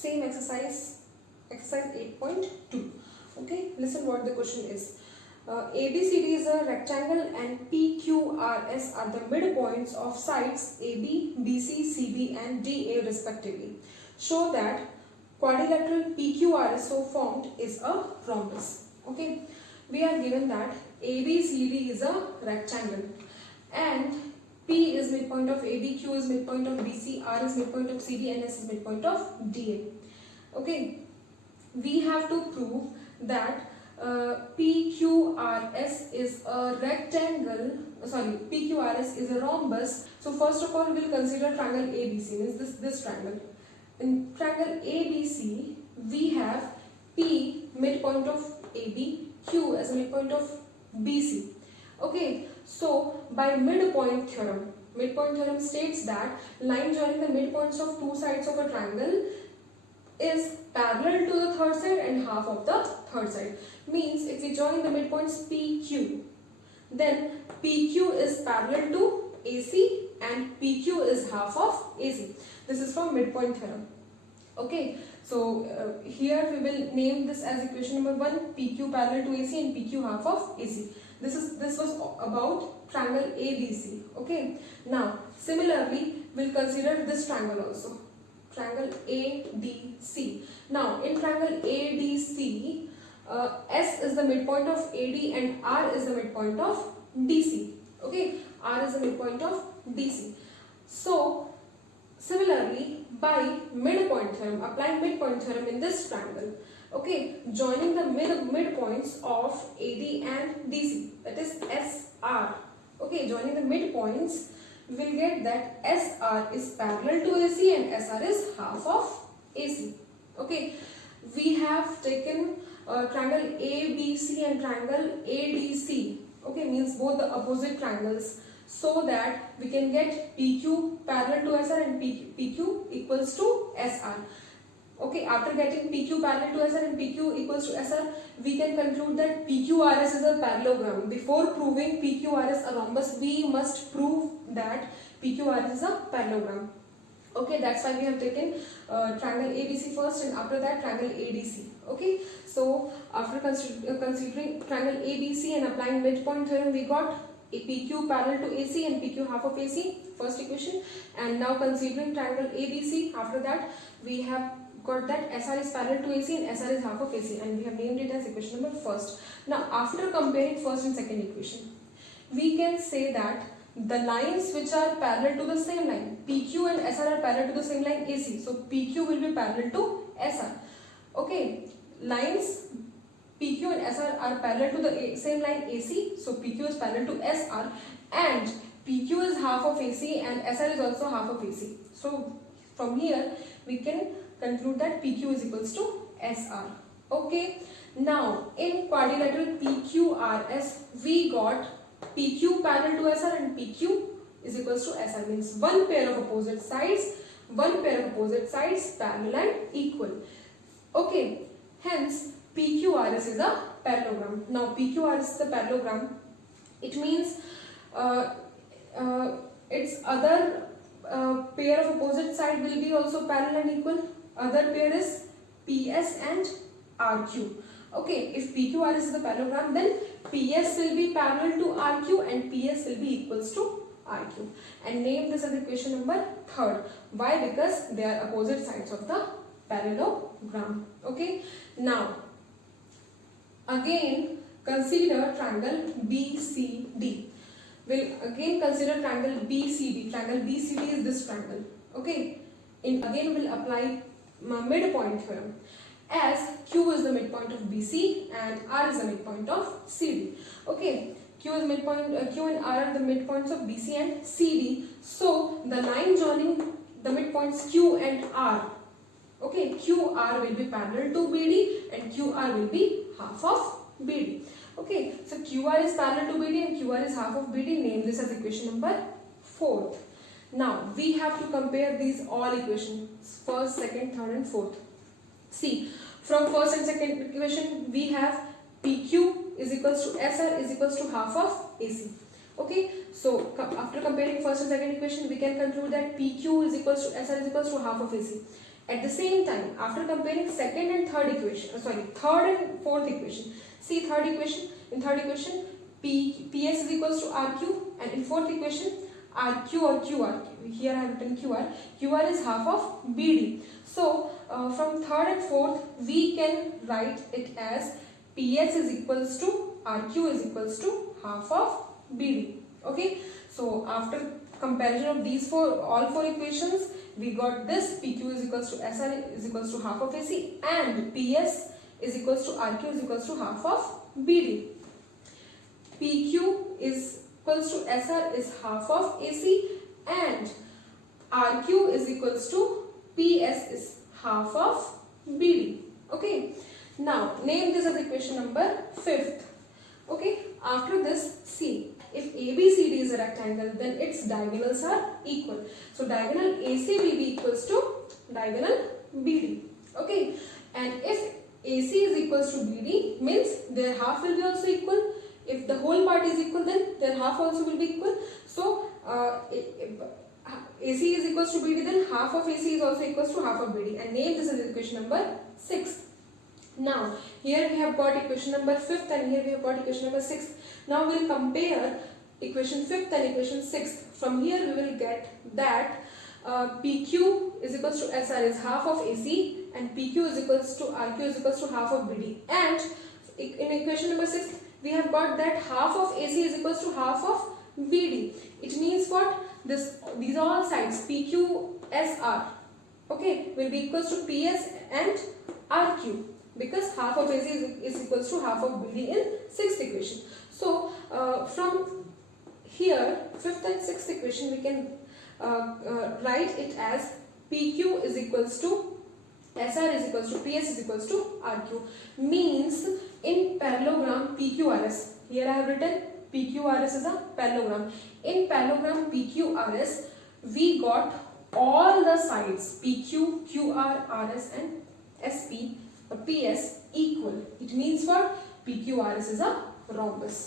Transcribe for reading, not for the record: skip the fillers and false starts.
same exercise 8.2. Okay, listen what the question is. ABCD is a rectangle and PQRS are the midpoints of sides AB, BC, CB and DA respectively. Show that quadrilateral PQRS so formed is a rhombus. Okay, we are given that ABCD is a rectangle and P is midpoint of AB, Q is midpoint of BC, R is midpoint of CD and S is midpoint of DA. Okay, we have to prove that PQRS is a rectangle, PQRS is a rhombus. So first of all we will consider triangle ABC, means this triangle. In triangle ABC we have P midpoint of AB, Q as a midpoint of BC. Okay, so by midpoint theorem states that line joining the midpoints of two sides of a triangle is parallel to the third side and half of the third side. Means if we join the midpoints PQ, then PQ is parallel to AC and PQ is half of AC. This is from midpoint theorem. Okay, so here we will name this as equation number 1, PQ parallel to AC and PQ half of AC. This was about triangle ABC. Okay, now similarly we'll consider this triangle also, triangle ADC. Now in triangle ADC, S is the midpoint of AD and R is the midpoint of DC. Okay, R is the midpoint of DC. So similarly, by midpoint theorem, applying midpoint theorem in this triangle, okay, joining the midpoints of AD and DC, that is SR. Okay, joining the midpoints, we will get that SR is parallel to AC and SR is half of AC. Okay, we have taken triangle ABC and triangle ADC. Okay, means both the opposite triangles, so that we can get PQ parallel to SR and PQ equals to SR. Okay, after getting PQ parallel to SR and PQ equals to SR, we can conclude that PQRS is a parallelogram. Before proving PQRS a rhombus, we must prove that PQRS is a parallelogram. Okay, that's why we have taken triangle ABC first and after that triangle ADC. Okay, so after considering triangle ABC and applying midpoint theorem, we got a PQ parallel to AC and PQ half of AC, first equation. And now considering triangle ABC, after that we have got that SR is parallel to AC and SR is half of AC, and we have named it as equation number first. Now after comparing first and second equation, we can say that the lines which are parallel to the same line, PQ and SR are parallel to the same line AC, so PQ will be parallel to SR. Okay, lines PQ and SR are parallel to the same line AC, so PQ is parallel to SR, and PQ is half of AC and SR is also half of AC. So from here we can conclude that PQ is equals to SR. Okay, now in quadrilateral PQRS we got PQ parallel to SR and PQ is equals to SR, means one pair of opposite sides parallel and equal. Okay, hence PQRS is a parallelogram. Now PQRS is a parallelogram, it means its other pair of opposite side will be also parallel and equal. Other pair is PS and RQ. Okay, if PQRS is the parallelogram, then PS will be parallel to RQ and PS will be equals to RQ. And name this as equation number 3rd. Why? Because they are opposite sides of the parallelogram. Okay, now again consider triangle BCD. We'll again consider triangle BCD. Triangle BCD is this triangle. Okay, again we'll apply midpoint theorem, as Q is the midpoint of BC and R is the midpoint of CD. Okay, Q and R are the midpoints of BC and CD. So the line joining the midpoints Q and R, okay, QR will be parallel to BD and QR will be half of BD. Okay, so QR is parallel to BD and QR is half of BD. Name this as equation number 4th. Now we have to compare these all equations, first, second, third and fourth. See, from first and second equation we have PQ is equals to SR is equals to half of AC. Okay, so after comparing first and second equation, we can conclude that PQ is equals to SR is equals to half of AC. At the same time, after comparing second and third equation, third and fourth equation, see third equation, in third equation, PS is equals to RQ, and in fourth equation, RQ or QR, here I have written QR is half of BD. So, from third and fourth, we can write it as PS is equals to RQ is equals to half of BD. Okay, so after comparison of these all four equations, we got this PQ is equals to SR is equals to half of AC, and PS is equals to RQ is equals to half of BD. PQ is equals to SR is half of AC, and RQ is equals to PS is half of BD. Okay, now name this as equation number 5th. Okay, after this, see, if ABCD is a rectangle, then its diagonals are equal. So diagonal AC will be equals to diagonal BD. Okay, and if AC is equals to BD, means their half will be also equal. If the whole part is equal, then their half also will be equal. So AC is equals to BD, then half of AC is also equals to half of BD, and name this as equation number 6. Now, here we have got equation number 5th, and here we have got equation number 6th. Now, we will compare equation 5th and equation 6th. From here, we will get that PQ is equals to SR is half of AC, and PQ is equals to RQ is equals to half of BD. And in equation number 6, we have got that half of AC is equals to half of BD. It means what? These are all sides, PQ, SR, okay, will be equals to PS and RQ, because half of AC is equals to half of BD in 6th equation. So, from here, 5th and 6th equation, we can write it as PQ is equals to SR is equals to PS is equals to RQ. Means in parallelogram PQRS, here I have written PQRS is a parallelogram. In parallelogram PQRS, we got all the sides PQ, QR, RS and SP, PS equal. It means what? PQRS is a rhombus.